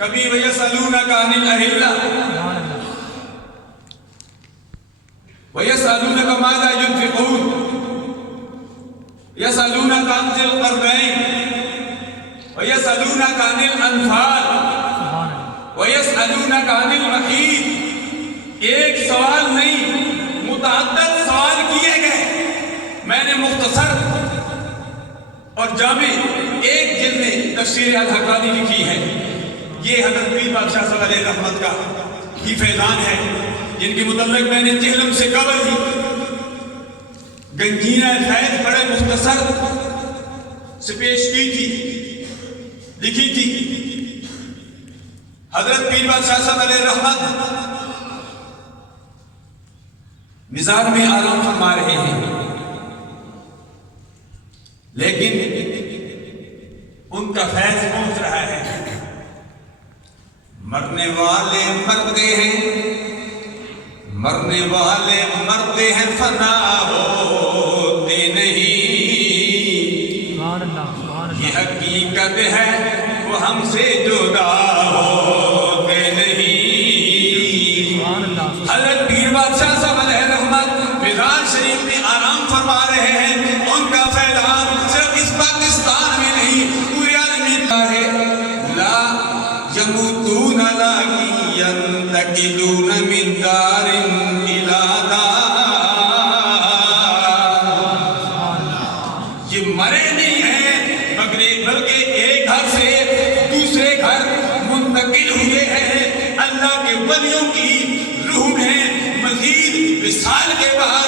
کبھی وَيَسْأَلُونَكَ عَنِ الْأَهِلَّةِ وَيَسْأَلُونَكَ مَاذَا يُنْفِقُونَ يَسْأَلُونَكَ عَنِ ذِي الْقَرْنَيْنِ وَيَسْأَلُونَكَ عَنِ الْأَنْفَالِ وَيَسْأَلُونَكَ عَنِ الْمَحِيضِ. ایک سوال نہیں، متعدد سوال کیے گئے. میں نے مختصر اور جامع ایک جلد میں تفسیر الحقانی لکھی ہے. یہ حضرت پیر بادشاہ صاحب علیہ رحمت کا ہی فیضان ہے، جن کی متعلق میں نے جہلم سے قبل ہی گنجینہ فیض بڑے مختصر سے پیش کی تھی، لکھی تھی. حضرت پیر بادشاہ صاحب علیہ رحمت مزار میں آرام فرما رہے ہیں، لیکن ان کا فیض پہنچ رہا ہے. مرنے والے مرتے ہیں، مرنے والے مرتے ہیں، فنا ہوتے نہیں. یہ حقیقت ہے وہ ہم سے جدا ہوتے نہیں. حضرت پیر بادشاہ صاحب علیہ رحمت مزار شریف میں آرام فرما رہے ہیں. ان کا فیضان صرف اس پاکستان میں نہیں، پورے عالم کا ہے. لا يموتون لكن ينتقلون من دار إلى دار. یہ مرے نہیں ہیں بلکہ ایک گھر سے دوسرے گھر منتقل ہوئے ہیں. اللہ کے ولیوں کی روح میں مزید وصال کے بعد